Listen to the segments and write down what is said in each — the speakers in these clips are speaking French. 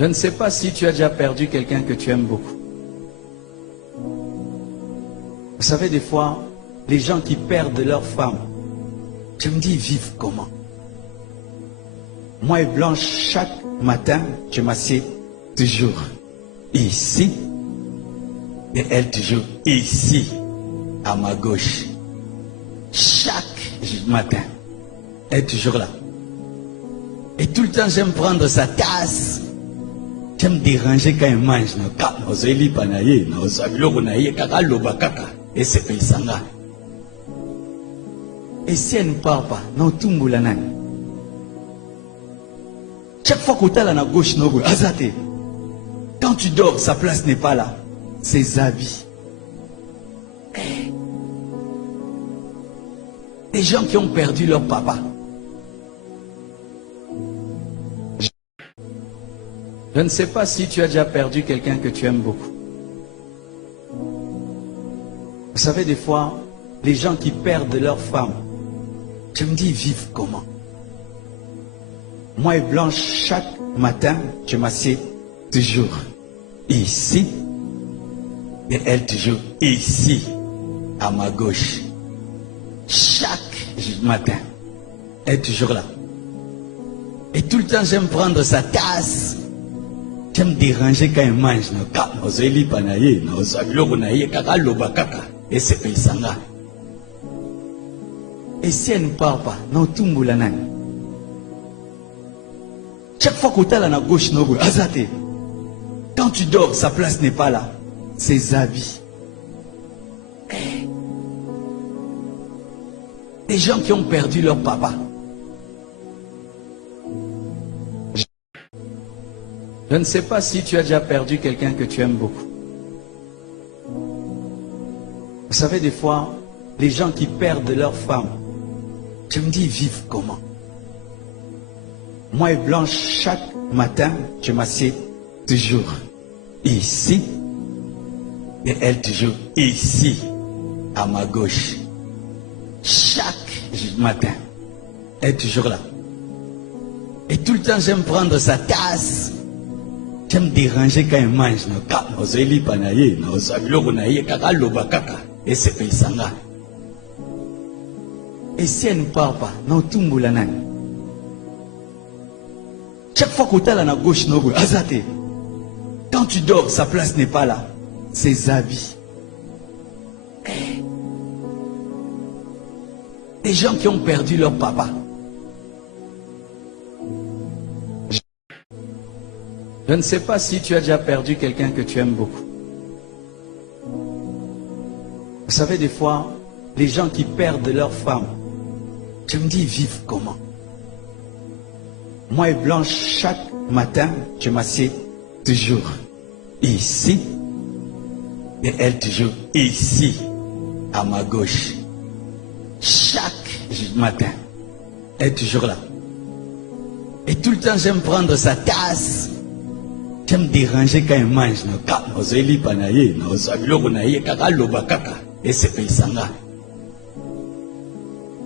Je ne sais pas si tu as déjà perdu quelqu'un que tu aimes beaucoup. Vous savez, des fois, les gens qui perdent leur femme, je me dis, ils vivent comment? Moi et Blanche, chaque matin, je m'assieds toujours ici, et elle toujours ici, à ma gauche. Chaque matin, elle est toujours là. Et tout le temps, j'aime prendre sa tasse. J'aime déranger quand elle mange. Et c'est Paysanga. Et si elle ne part pas, non, tout le monde. Chaque fois que tu es à la gauche, quand tu dors, sa place n'est pas là. Ses habits. Des gens qui ont perdu leur papa. Je ne sais pas si tu as déjà perdu quelqu'un que tu aimes beaucoup. Vous savez, des fois, les gens qui perdent leur femme, je me dis, ils vivent comment? Moi et Blanche, chaque matin, je m'assieds toujours ici, et elle toujours ici, à ma gauche. Chaque matin, elle est toujours là. Et tout le temps, j'aime prendre sa tasse. J'aime déranger quand elle mange. Et c'est Paysanga. Et si elle ne part pas, non, tout le monde. Chaque fois que tu es à la gauche, quand tu dors, sa place n'est pas là. Ses habits. Des gens qui ont perdu leur papa. Je ne sais pas si tu as déjà perdu quelqu'un que tu aimes beaucoup. Vous savez, des fois, les gens qui perdent leur femme, je me dis, ils vivent comment? Moi et Blanche, chaque matin, je m'assieds toujours ici, et elle toujours ici, à ma gauche. Chaque matin, elle est toujours là. Et tout le temps, j'aime prendre sa tasse. J'aime déranger quand elle mange. Et c'est Paysanga. Et si elle ne part pas, non, tout le monde. Chaque fois que tu es à la gauche, quand tu dors, sa place n'est pas là. Ses habits. Des gens qui ont perdu leur papa. Je ne sais pas si tu as déjà perdu quelqu'un que tu aimes beaucoup. Vous savez, des fois, les gens qui perdent leur femme, je me dis, ils vivent comment? Moi et Blanche, chaque matin, je m'assieds toujours ici, et elle toujours ici, à ma gauche. Chaque matin, elle est toujours là. Et tout le temps, j'aime prendre sa tasse. J'aime déranger quand elle mange. Et c'est Paysanga.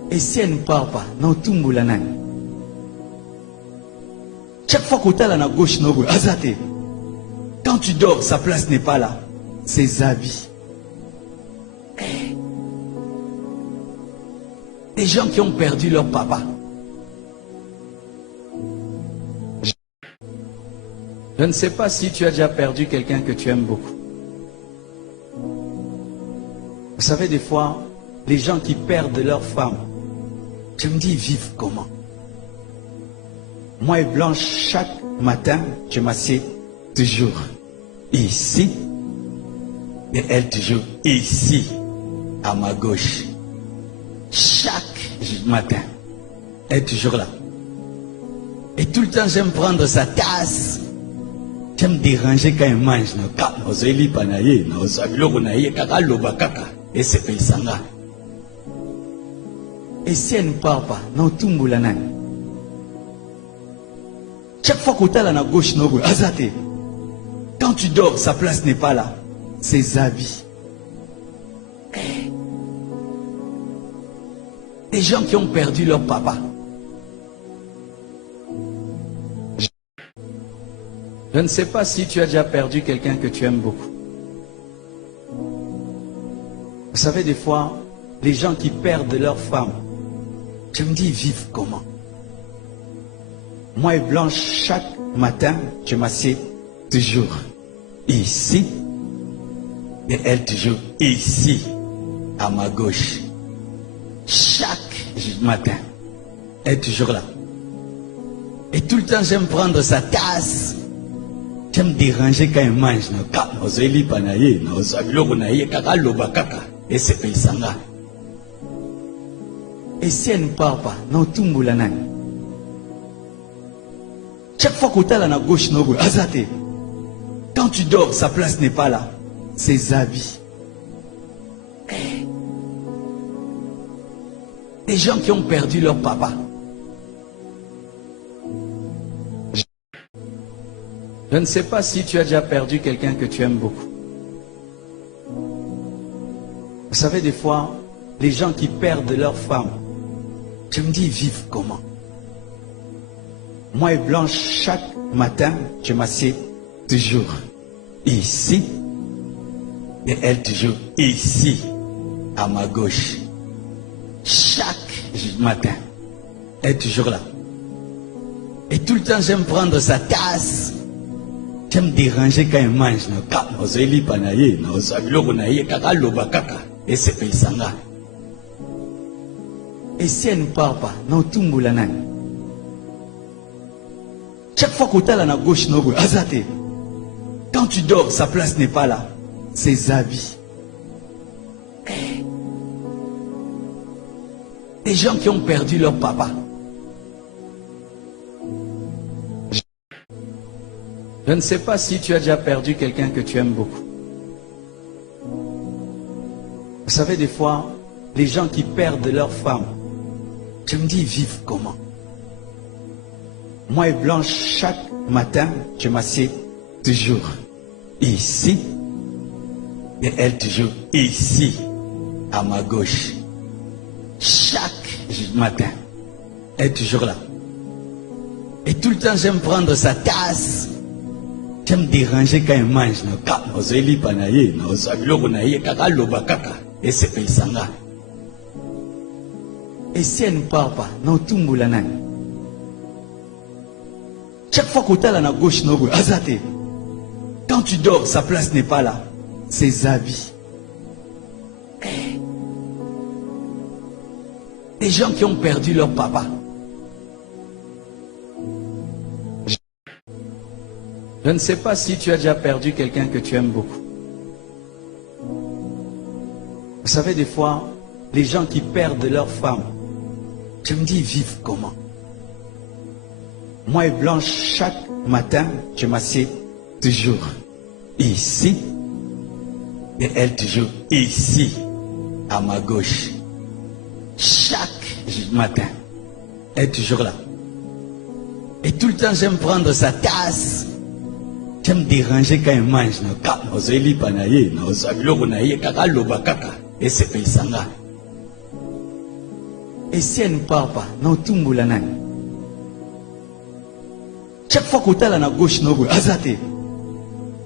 Et si elle ne part pas, non, tout le monde. Chaque fois que tu es à la gauche, quand tu dors, sa place n'est pas là. Ses habits. Des gens qui ont perdu leur papa. Je ne sais pas si tu as déjà perdu quelqu'un que tu aimes beaucoup. Vous savez, des fois, les gens qui perdent leur femme, je me dis, ils vivent comment? Moi et Blanche, chaque matin, je m'assieds toujours ici, et elle toujours ici, à ma gauche. Chaque matin, elle est toujours là. Et tout le temps, j'aime prendre sa tasse. J'aime déranger quand elle mange. Et c'est Paysanga. Et si elle ne part pas, non, tout le monde. Chaque fois que tu es à la gauche, quand tu dors, sa place n'est pas là. Ses habits. Des gens qui ont perdu leur papa. Je ne sais pas si tu as déjà perdu quelqu'un que tu aimes beaucoup. Vous savez, des fois, les gens qui perdent leur femme, je me dis, ils vivent comment? Moi et Blanche, chaque matin, je m'assieds toujours ici, et elle toujours ici, à ma gauche. Chaque matin, elle est toujours là. Et tout le temps, j'aime prendre sa tasse. J'aime déranger quand elle mange. Et si elle ne part pas, non, tout le monde. Chaque fois que tu es à la gauche, quand tu dors, sa place n'est pas là. Ses habits. Des gens qui ont perdu leur papa. Je ne sais pas si tu as déjà perdu quelqu'un que tu aimes beaucoup. Vous savez, des fois, les gens qui perdent leur femme, je me dis, ils vivent comment? Moi et Blanche, chaque matin, je m'assieds toujours ici, et elle toujours ici, à ma gauche. Chaque matin, elle est toujours là. Et tout le temps, j'aime prendre sa tasse. J'aime déranger quand elle mange. Et si elle ne part pas, non, tout le monde. Chaque fois que tu es à la gauche, quand tu dors, sa place n'est pas là. Ses habits. Des gens qui ont perdu leur papa. Je ne sais pas si tu as déjà perdu quelqu'un que tu aimes beaucoup. Vous savez, des fois, les gens qui perdent leur femme, je me dis, ils vivent comment? Moi et Blanche, chaque matin, je m'assieds toujours ici, et elle toujours ici, à ma gauche. Chaque matin, elle est toujours là. Et tout le temps, j'aime prendre sa tasse. J'aime déranger quand elle mange. Et si elle ne part pas, non, tout le monde. Chaque fois que tu es à la gauche, quand tu dors, sa place n'est pas là. Ses habits. Des gens qui ont perdu leur papa. Je ne sais pas si tu as déjà perdu quelqu'un que tu aimes beaucoup. Vous savez, des fois, les gens qui perdent leur femme, je me dis, ils vivent comment? Moi et Blanche, chaque matin, je m'assieds toujours ici, et elle toujours ici, à ma gauche. Chaque matin, elle est toujours là. Et tout le temps, j'aime prendre sa tasse. J'aime déranger quand elle mange. Et si elle ne part pas, non, tout le monde. Chaque fois que tu es à la gauche,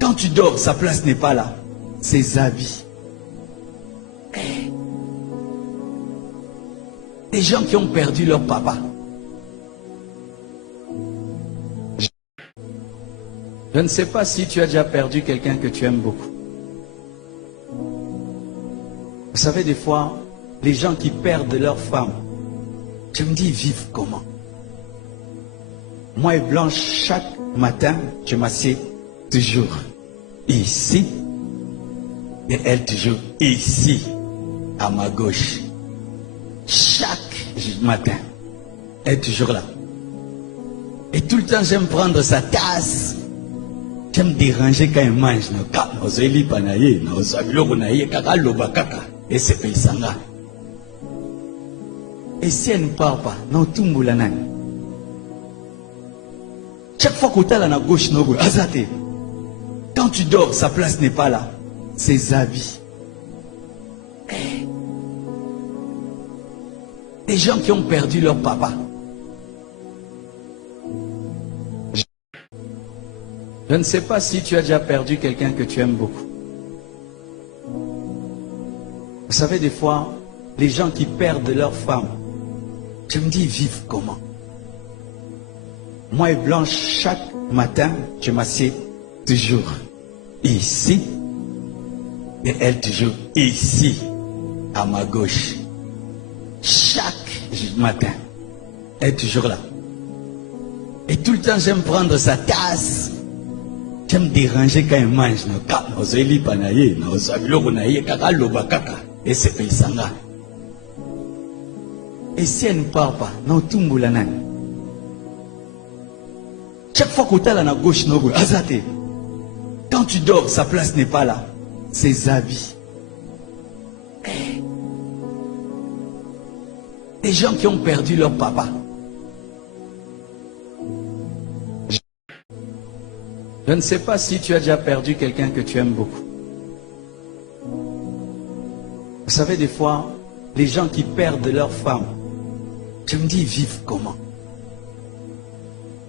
quand tu dors, sa place n'est pas là. Ses habits. Des gens qui ont perdu leur papa. Je ne sais pas si tu as déjà perdu quelqu'un que tu aimes beaucoup. Vous savez, des fois, les gens qui perdent leur femme, je me dis, ils vivent comment? Moi et Blanche, chaque matin, je m'assieds toujours ici, et elle toujours ici, à ma gauche. Chaque matin, elle est toujours là. Et tout le temps, j'aime prendre sa tasse. J'aime déranger quand elle mange. Et si elle ne part pas, non, tout le monde. Chaque fois que tu es à la gauche, quand tu dors, sa place n'est pas là. Ses habits. Des gens qui ont perdu leur papa. Je ne sais pas si tu as déjà perdu quelqu'un que tu aimes beaucoup. Vous savez, des fois, les gens qui perdent leur femme, je me dis, ils vivent comment? Moi et Blanche, chaque matin, je m'assieds toujours ici, et elle toujours ici, à ma gauche. Chaque matin, elle est toujours là. Et tout le temps, j'aime prendre sa tasse. J'aime déranger quand elle mange. Et c'est paysanga. Et si elle ne part pas, non, tout le monde. Chaque fois que tu es à la gauche, quand tu dors, sa place n'est pas là. Ses habits. Des gens qui ont perdu leur papa. Je ne sais pas si tu as déjà perdu quelqu'un que tu aimes beaucoup. Vous savez, des fois, les gens qui perdent leur femme, je me dis, ils vivent comment?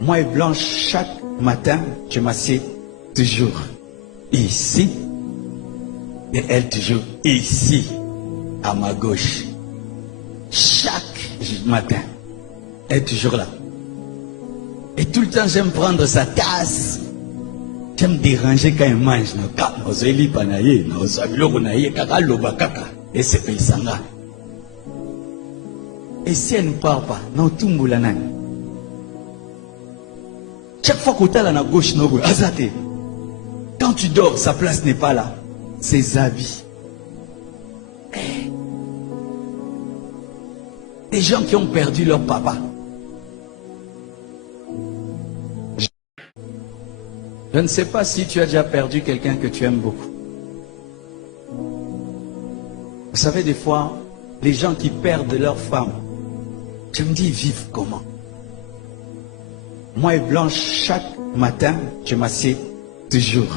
Moi et Blanche, chaque matin, je m'assieds toujours ici, et elle toujours ici, à ma gauche. Chaque matin, elle est toujours là. Et tout le temps, j'aime prendre sa tasse. J'aime déranger quand elle mange. Et c'est paysanga. Et si elle ne part pas, non, tout le monde. Chaque fois que tu es à la gauche, quand tu dors, sa place n'est pas là. Ses habits. Des gens qui ont perdu leur papa. Je ne sais pas si tu as déjà perdu quelqu'un que tu aimes beaucoup. Vous savez, des fois, les gens qui perdent leur femme, je me dis, ils vivent comment? Moi et Blanche, chaque matin, je m'assieds toujours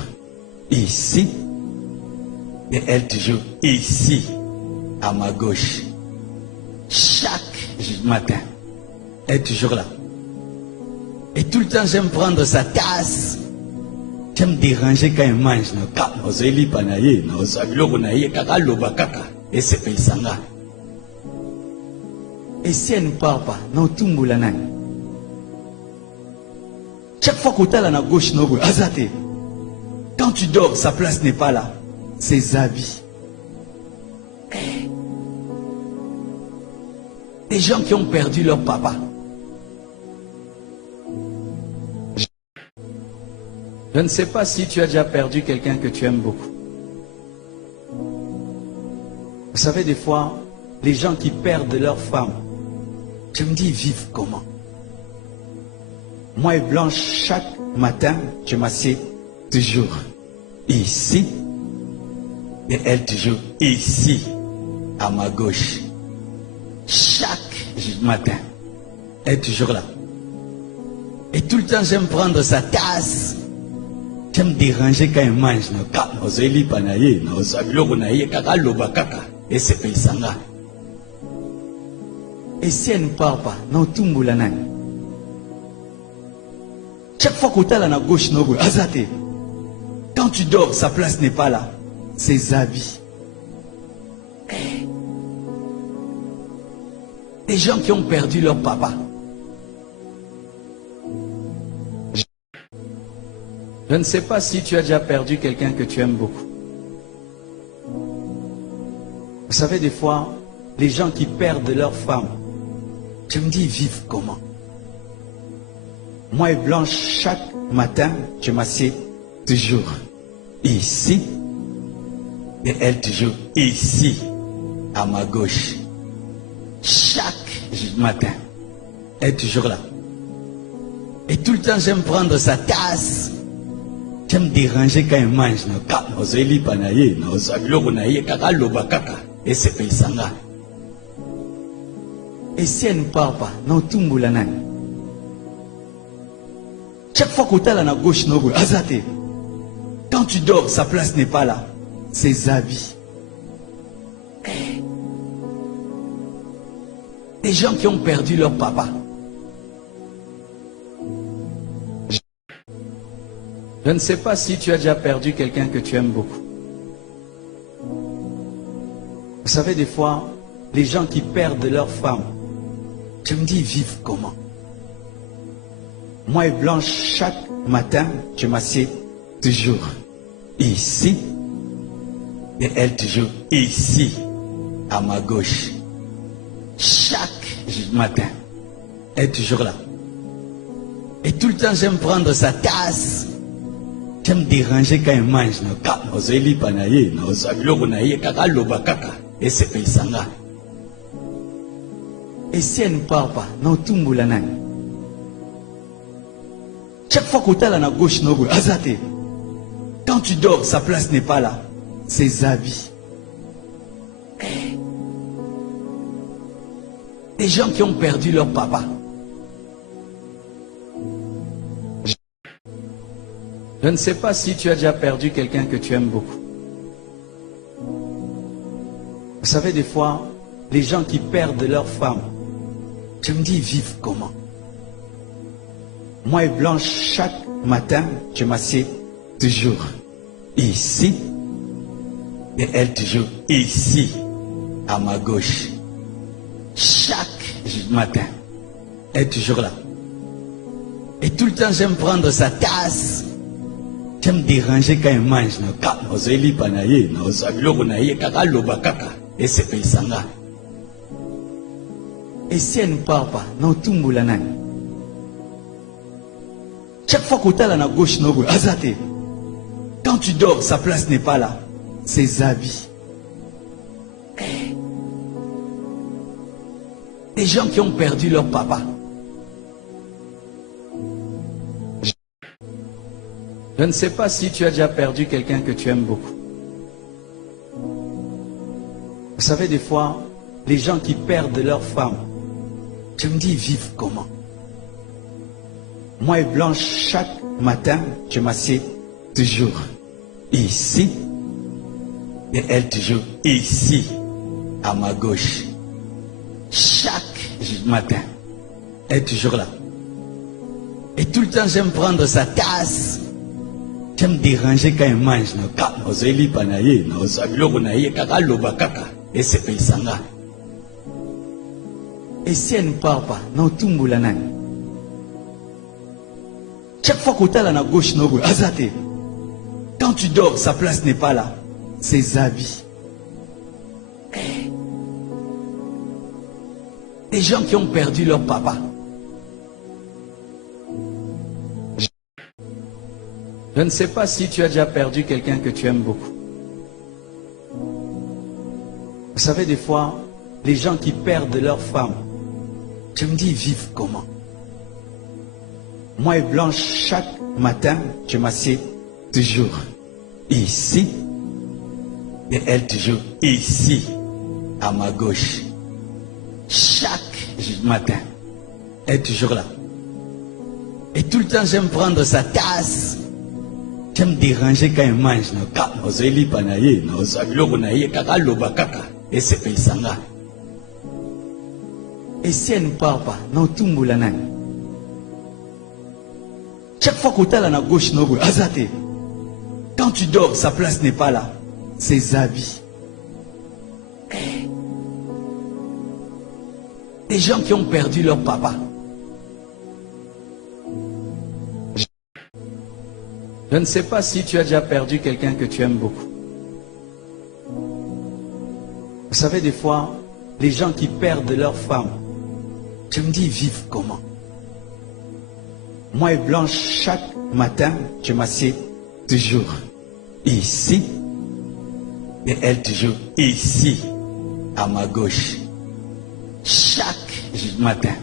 ici, et elle toujours ici, à ma gauche. Chaque matin, elle est toujours là. Et tout le temps, j'aime prendre sa tasse. J'aime déranger quand elle mange. Et c'est paysanga. Et si elle ne part pas, non, tout le monde. Chaque fois que tu es à la gauche, quand tu dors, sa place n'est pas là. Ses habits. Des gens qui ont perdu leur papa. Je ne sais pas si tu as déjà perdu quelqu'un que tu aimes beaucoup. Vous savez, des fois, les gens qui perdent leur femme, je me dis, ils vivent comment? Moi et Blanche, chaque matin, je m'assieds toujours ici, et elle toujours ici, à ma gauche. Chaque matin, elle est toujours là. Et tout le temps, j'aime prendre sa tasse. J'aime déranger quand elle mange. Et c'est paysanga. Et si elle ne part pas, non, tout le monde. Chaque fois que tu es à la gauche, quand tu dors, sa place n'est pas là. Ses habits. Des gens qui ont perdu leur papa. Je ne sais pas si tu as déjà perdu quelqu'un que tu aimes beaucoup. Vous savez, des fois, les gens qui perdent leur femme, je me dis, ils vivent comment? Moi et Blanche, chaque matin, je m'assieds toujours ici, et elle toujours ici, à ma gauche. Chaque matin, elle est toujours là. Et tout le temps, j'aime prendre sa tasse. J'aime déranger quand elle mange. Et c'est paysanga. Et si elle ne part pas, non, tout le monde. Chaque fois que tu es à la gauche, quand tu dors, sa place n'est pas là. Ses habits. Des gens qui ont perdu leur papa. Je ne sais pas si tu as déjà perdu quelqu'un que tu aimes beaucoup. Vous savez, des fois, les gens qui perdent leur femme, je me dis, ils vivent comment? Moi et Blanche, chaque matin, je m'assieds toujours ici, et elle toujours ici, à ma gauche. Chaque matin, elle est toujours là. Et tout le temps, j'aime prendre sa tasse. J'aime déranger quand elle mange. Et c'est paysanga. Et si elle ne parle pas, non, tout le monde. Chaque fois que tu es à la gauche, quand tu dors, sa place n'est pas là. Ses habits. Des gens qui ont perdu leur papa. Je ne sais pas si tu as déjà perdu quelqu'un que tu aimes beaucoup. Vous savez, des fois, les gens qui perdent leur femme, je me dis, ils vivent comment? Moi et Blanche, chaque matin, je m'assieds toujours ici, et elle toujours ici, à ma gauche. Chaque matin, elle est toujours là. Et tout le temps, j'aime prendre sa tasse. J'aime déranger quand elle mange. Et c'est paysanga. Et si elle ne parle pas, non, tout le monde. Chaque fois que tu es à la gauche, quand tu dors, sa place n'est pas là. Ses habits. Des gens qui ont perdu leur papa. Je ne sais pas si tu as déjà perdu quelqu'un que tu aimes beaucoup. Vous savez, des fois, les gens qui perdent leur femme, je me dis, ils vivent comment? Moi et Blanche, chaque matin, je m'assieds toujours ici, et elle toujours ici, à ma gauche. Chaque matin, elle est toujours là. Et tout le temps, j'aime prendre sa tasse. J'aime déranger quand elle mange. Et c'est paysanga. Et si elle ne parle pas, non, tout le monde. Chaque fois que tu es à la gauche, quand tu dors, sa place n'est pas là. Ses habits. Des gens qui ont perdu leur papa. Je ne sais pas si tu as déjà perdu quelqu'un que tu aimes beaucoup. Vous savez, des fois, les gens qui perdent leur femme, je me dis, ils vivent comment? Moi et Blanche, chaque matin, je m'assieds toujours ici, et elle toujours ici, à ma gauche. Chaque matin, elle est toujours là. Et tout le temps, j'aime prendre sa tasse. J'aime déranger quand elle mange. Et c'est paysanga. Et si elle ne parle pas, non, tout le monde. Chaque fois que tu es à la gauche, quand tu dors, sa place n'est pas là. Ses habits. Des gens qui ont perdu leur papa. Je ne sais pas si tu as déjà perdu quelqu'un que tu aimes beaucoup. Vous savez, des fois, les gens qui perdent leur femme, je me dis, ils vivent comment? Moi et Blanche, chaque matin, je m'assieds toujours ici, et elle toujours ici, à ma gauche. Chaque matin,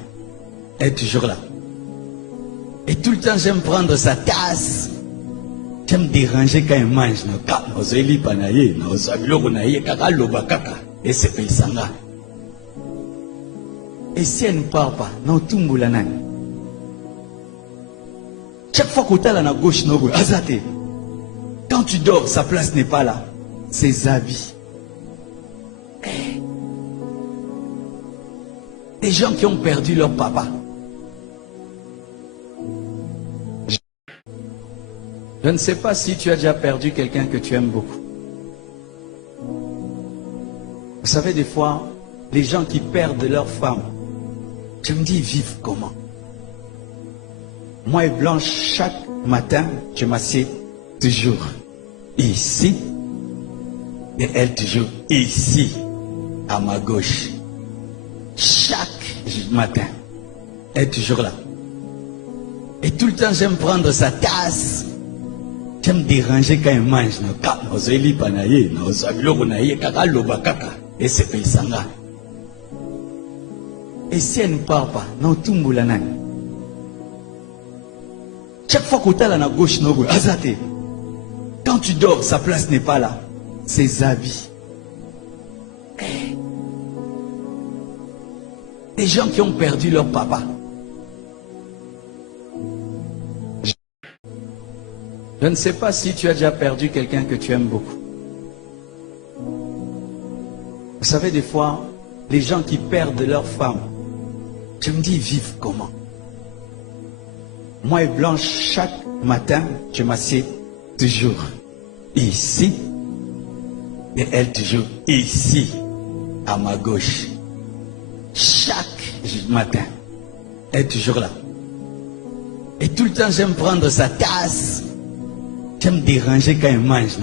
elle est toujours là. Et tout le temps, j'aime prendre sa tasse. J'aime déranger quand elle mange. Et c'est paysanga. Et si elle ne parle pas, non, tout le monde. Chaque fois que tu es à la gauche, quand tu dors, sa place n'est pas là. Ses habits. Des gens qui ont perdu leur papa. Je Je ne sais pas si tu as déjà perdu quelqu'un que tu aimes beaucoup. Vous savez, des fois, les gens qui perdent leur femme, je me dis, ils vivent comment? Moi et Blanche, chaque matin, je m'assieds toujours ici, et elle toujours ici, à ma gauche. Chaque matin, elle est toujours là. Et tout le temps, j'aime prendre sa tasse. J'aime déranger quand elle mange. Et c'est Pesanga. Et si elle ne parle pas, non, tout le monde. Chaque fois que tu es à la gauche, quand tu dors, sa place n'est pas là. Ses habits. Des gens qui ont perdu leur papa. Je ne sais pas si tu as déjà perdu quelqu'un que tu aimes beaucoup. Vous savez, des fois, les gens qui perdent leur femme, je me dis, ils vivent comment? Moi et Blanche, chaque matin, je m'assieds toujours ici, et elle toujours ici, à ma gauche. Chaque matin, elle est toujours là. Et tout le temps, j'aime prendre sa tasse. J'aime déranger quand elle mange.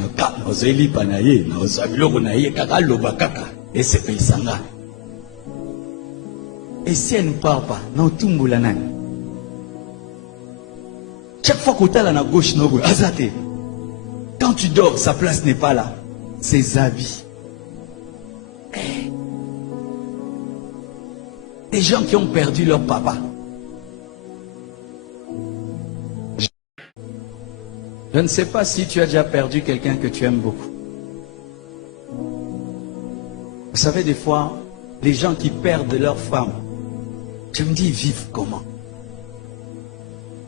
Et c'est Pesanga. Et si elle ne parle pas, non, tout le monde. Chaque fois que tu es à la gauche, quand tu dors, sa place n'est pas là. Ses habits. Des gens qui ont perdu leur papa. Je ne sais pas si tu as déjà perdu quelqu'un que tu aimes beaucoup. Vous savez, des fois, les gens qui perdent leur femme, je me dis, ils vivent comment?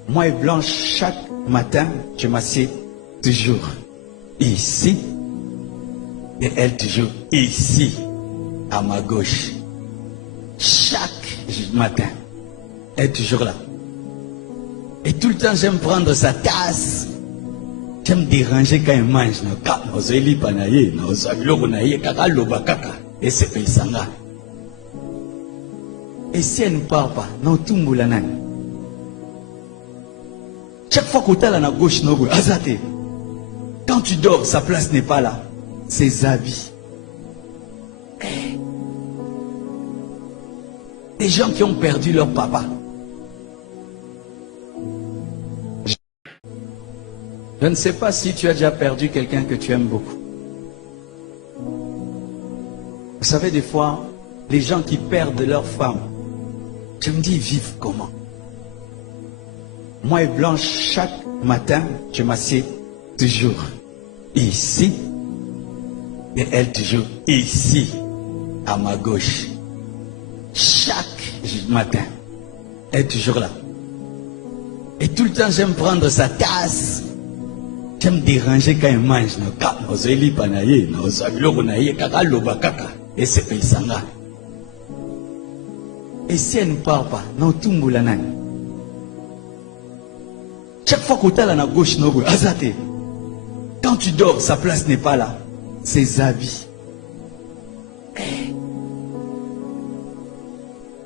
Moi et Blanche, chaque matin, je m'assieds toujours ici, et elle toujours ici, à ma gauche. Chaque matin, elle est toujours là. Et tout le temps, j'aime prendre sa tasse. J'aime déranger quand elle mange. Et c'est Pesanga. Et si elle ne parle pas, non, tout le monde. Chaque fois que tu es à la gauche, quand tu dors, sa place n'est pas là. Ses habits. Des gens qui ont perdu leur papa. Je ne sais pas si tu as déjà perdu quelqu'un que tu aimes beaucoup. Vous savez, des fois, les gens qui perdent leur femme, je me dis, ils vivent comment? Moi et Blanche, chaque matin, je m'assieds toujours ici, et elle toujours ici, à ma gauche. Chaque matin, elle est toujours là. Et tout le temps, j'aime prendre sa tasse. J'aime déranger quand elle mange. Et c'est Pesanga. Et si elle ne parle pas, non, tout le monde. Chaque fois que tu es à la gauche, quand tu dors, sa place n'est pas là. Ses habits.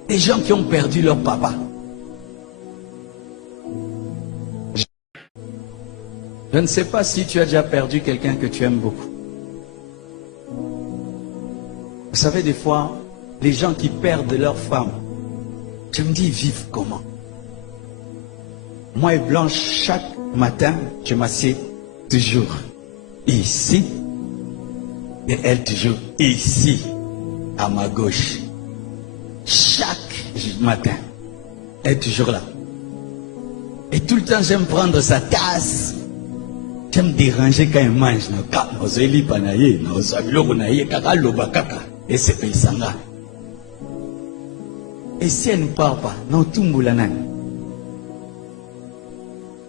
Des gens qui ont perdu leur papa. Je ne sais pas si tu as déjà perdu quelqu'un que tu aimes beaucoup. Vous savez, des fois, les gens qui perdent leur femme, je me dis, ils vivent comment? Moi et Blanche, chaque matin, je m'assieds toujours ici, et elle toujours ici, à ma gauche. Chaque matin, elle est toujours là. Et tout le temps, j'aime prendre sa tasse. J'aime déranger quand elle mange. Et c'est Pesanga. Et si elle ne parle pas, non, tout le monde.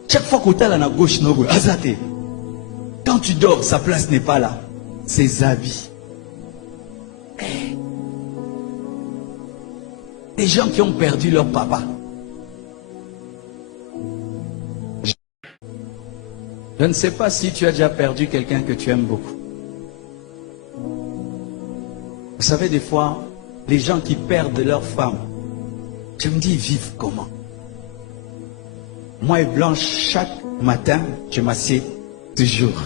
Chaque fois que tu es à la gauche, quand tu dors, sa place n'est pas là. Ses habits. Des gens qui ont perdu leur papa. Je ne sais pas si tu as déjà perdu quelqu'un que tu aimes beaucoup. Vous savez, des fois, les gens qui perdent leur femme, je me dis, ils vivent comment? Moi et Blanche, chaque matin, je m'assieds toujours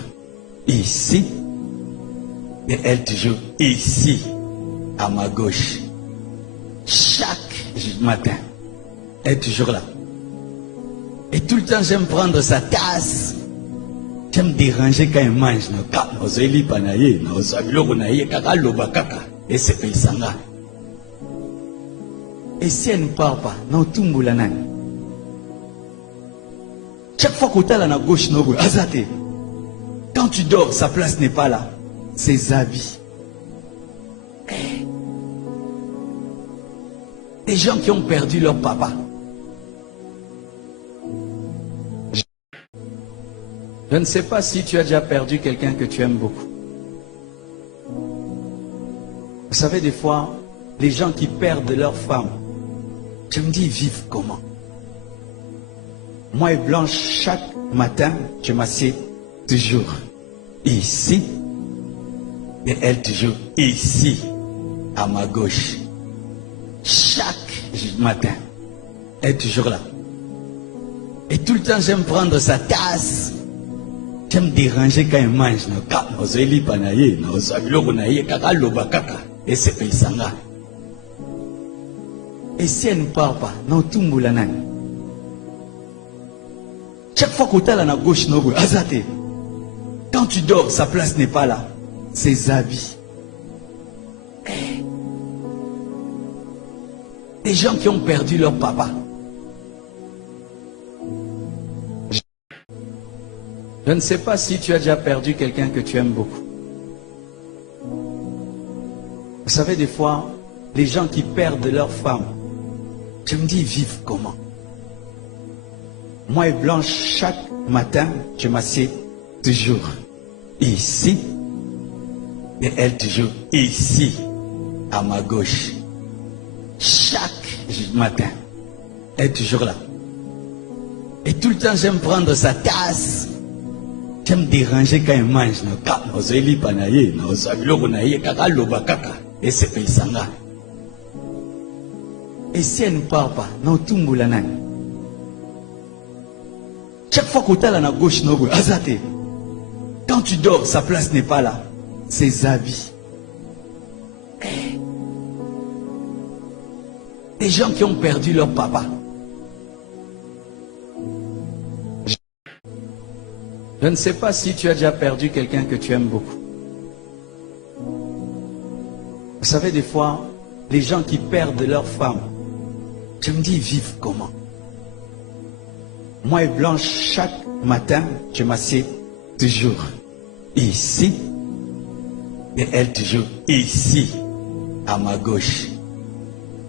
ici, et elle toujours ici, à ma gauche. Chaque matin, elle est toujours là. Et tout le temps, j'aime prendre sa tasse. J'aime déranger quand elle mange. Et si elle ne parle pas, non, tout le monde. Chaque fois que tu es à la gauche, quand tu dors, sa place n'est pas là. Ses habits. Des gens qui ont perdu leur papa. Je ne sais pas si tu as déjà perdu quelqu'un que tu aimes beaucoup. Vous savez, des fois, les gens qui perdent leur femme, je me dis, ils vivent comment? Moi et Blanche, chaque matin, je m'assieds toujours ici, et elle toujours ici, à ma gauche. Chaque matin, elle est toujours là. Et tout le temps, j'aime prendre sa tasse. J'aime déranger quand elle mange. Et si elle ne parle pas, non, tout le monde. Chaque fois que tu es à la gauche, quand tu dors, sa place n'est pas là. Ses habits. Des gens qui ont perdu leur papa. Je ne sais pas si tu as déjà perdu quelqu'un que tu aimes beaucoup. Vous savez, des fois, les gens qui perdent leur femme, je me dis, ils vivent comment? Moi et Blanche, chaque matin, je m'assieds toujours ici, et elle toujours ici, à ma gauche. Chaque matin, elle est toujours là. Et tout le temps, j'aime prendre sa tasse. J'aime déranger quand elle mange. Et si elle ne parle pas, non, tout le monde. Chaque fois que tu es à la gauche, quand tu dors, sa place n'est pas là. Ses habits. Des gens qui ont perdu leur papa. Je ne sais pas si tu as déjà perdu quelqu'un que tu aimes beaucoup. Vous savez, des fois, les gens qui perdent leur femme, je me dis, ils vivent comment? Moi et Blanche, chaque matin, je m'assieds toujours ici, et elle toujours ici, à ma gauche.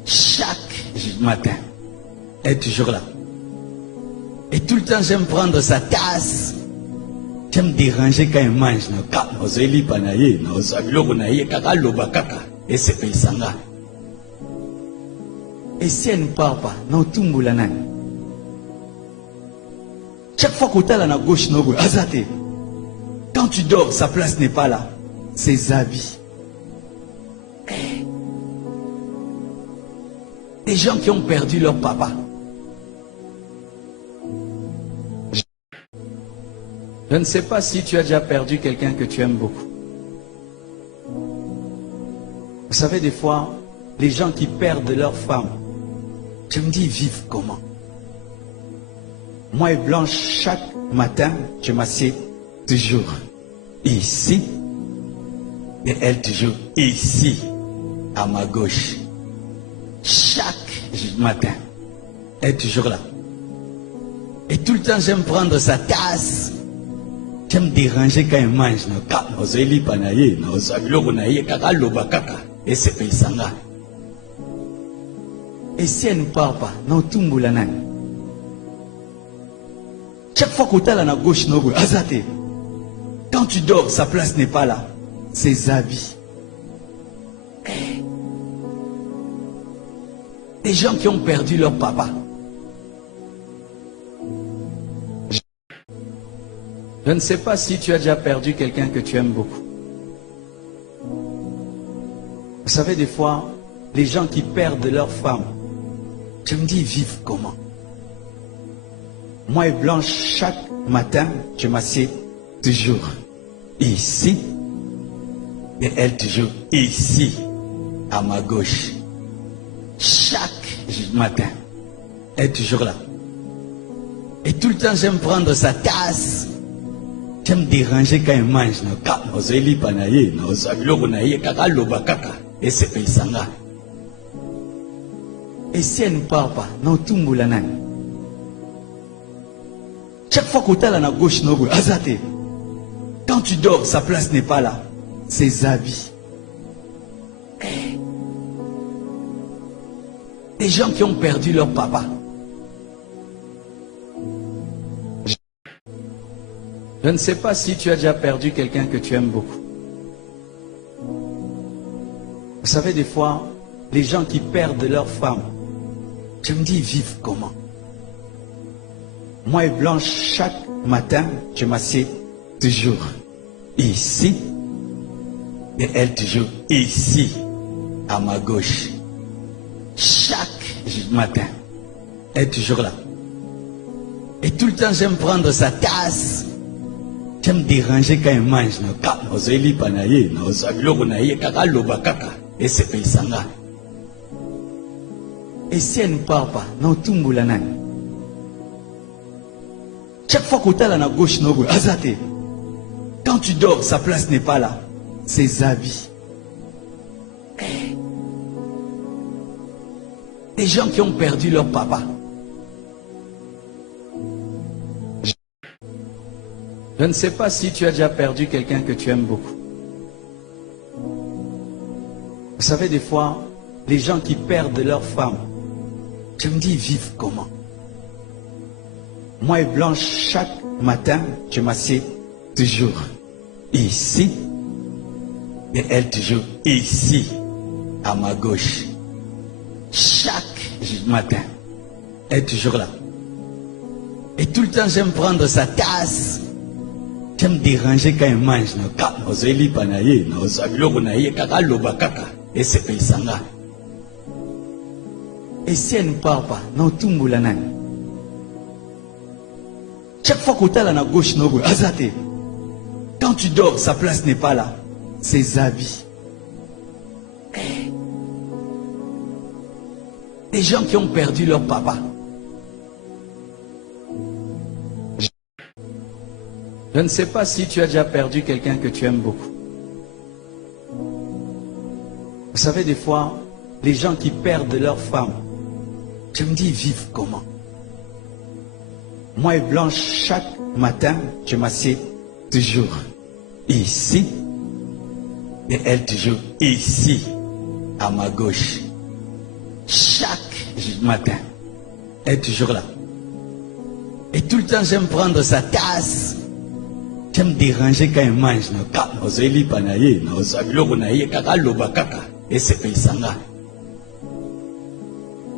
Chaque matin, elle est toujours là. Et tout le temps, j'aime prendre sa tasse. J'aime déranger quand elle mange. Et si elle ne parle pas, non, tout le monde. Chaque fois que tu es à la gauche, quand tu dors, sa place n'est pas là. Ses habits. Des gens qui ont perdu leur papa. Je ne sais pas si tu as déjà perdu quelqu'un que tu aimes beaucoup. Vous savez, des fois, les gens qui perdent leur femme, je me dis, ils vivent comment? Moi et Blanche, chaque matin, je m'assieds toujours ici, et elle toujours ici, à ma gauche. Chaque matin, elle est toujours là. Et tout le temps, j'aime prendre sa tasse. J'aime déranger quand elle mange. Et si elle ne parle pas, non, tout le monde. Chaque fois que tu es à la gauche, quand tu dors, sa place n'est pas là. Ses habits. Des gens qui ont perdu leur papa. Je ne sais pas si tu as déjà perdu quelqu'un que tu aimes beaucoup. Vous savez, des fois, les gens qui perdent leur femme, je me dis, ils vivent comment? Moi et Blanche, chaque matin, je m'assieds toujours ici. Et elle toujours ici, à ma gauche. Chaque matin, elle est toujours là. Et tout le temps, j'aime prendre sa tasse. J'aime déranger quand elle mange. Et si elle ne parle pas, non, tout le monde. Chaque fois que tu es à la gauche, quand tu dors, sa place n'est pas là. Ses habits. Des gens qui ont perdu leur papa. Je ne sais pas si tu as déjà perdu quelqu'un que tu aimes beaucoup. Vous savez, des fois, les gens qui perdent leur femme, je me dis, ils vivent comment? Moi et Blanche, chaque matin, je m'assieds toujours ici. Et elle toujours ici, à ma gauche. Chaque matin, elle est toujours là. Et tout le temps, j'aime prendre sa tasse. J'aime déranger quand elle mange. Et si elle ne parle pas, non, tout le monde. Chaque fois que tu es à la gauche, quand tu dors, sa place n'est pas là. Ses habits. Des gens qui ont perdu leur papa. Je ne sais pas si tu as déjà perdu quelqu'un que tu aimes beaucoup. Vous savez, des fois, les gens qui perdent leur femme, je me dis, ils vivent comment? Moi et Blanche, chaque matin, je m'assieds toujours ici. Et elle toujours ici, à ma gauche. Chaque matin, elle est toujours là. Et tout le temps, j'aime prendre sa tasse. J'aime déranger quand elle mange. Et si elle ne parle pas, non, tout le monde. Chaque fois que tu es à la gauche, quand tu dors, sa place n'est pas là. Ses habits. Des gens qui ont perdu leur papa. Je ne sais pas si tu as déjà perdu quelqu'un que tu aimes beaucoup. Vous savez, des fois, les gens qui perdent leur femme, je me dis, ils vivent comment? Moi et Blanche, chaque matin, je m'assieds toujours ici. Et elle toujours ici, à ma gauche. Chaque matin, elle est toujours là. Et tout le temps, j'aime prendre sa tasse. J'aime déranger quand elle mange.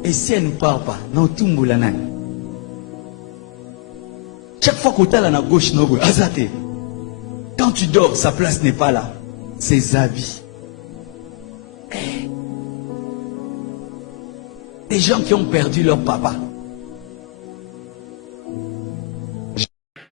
Et si elle ne parle pas, non, tout le monde. Chaque fois que tu es à la gauche, quand tu dors, sa place n'est pas là. Ses habits. Des gens qui ont perdu leur papa.